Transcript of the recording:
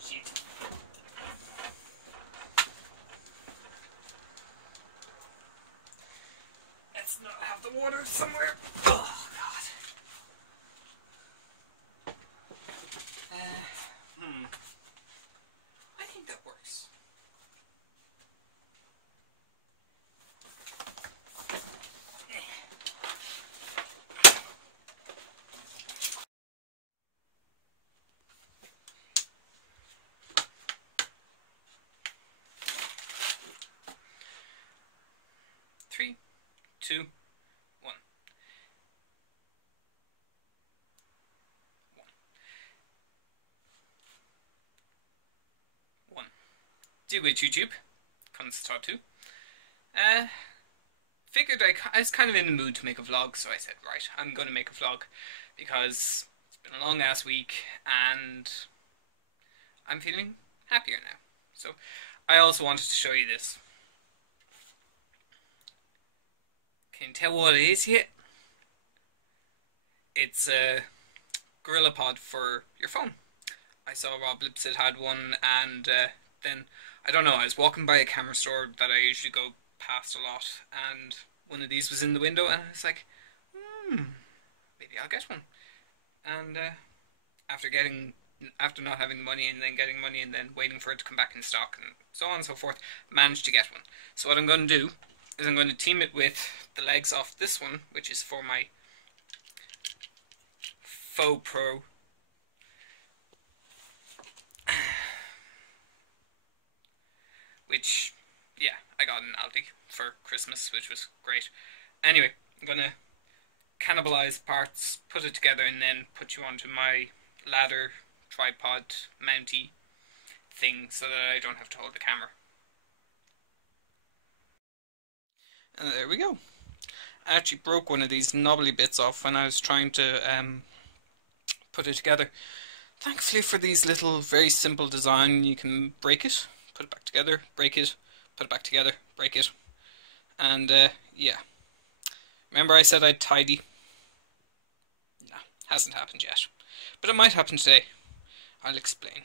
Shit. Let's not have the water somewhere. Oh, God. I think that works. Three, two, one. One. Duit YouTube. Comes to talk to. Figured I was kind of in the mood to make a vlog, so I said, right, I'm going to make a vlog because it's been a long ass week and I'm feeling happier now. So I also wanted to show you this. Can you tell what it is yet? It's a Gorilla Pod for your phone. I saw Rob Lipset had one, and then, I don't know, I was walking by a camera store that I usually go past a lot, and one of these was in the window, and I was like, maybe I'll get one. And after not having money and then getting money and then waiting for it to come back in stock and so on and so forth, managed to get one. So what I'm going to do is I'm going to team it with the legs off this one, which is for my Faux Pro which, yeah, I got in Aldi for Christmas, which was great. Anyway, I'm going to cannibalize parts, put it together, and then put you onto my ladder, tripod, mounty thing so that I don't have to hold the camera. And there we go. I actually broke one of these knobbly bits off when I was trying to put it together. Thankfully for these little very simple design, you can break it, put it back together, break it, put it back together, break it, and yeah. Remember I said I'd tidy? No, hasn't happened yet. But it might happen today. I'll explain.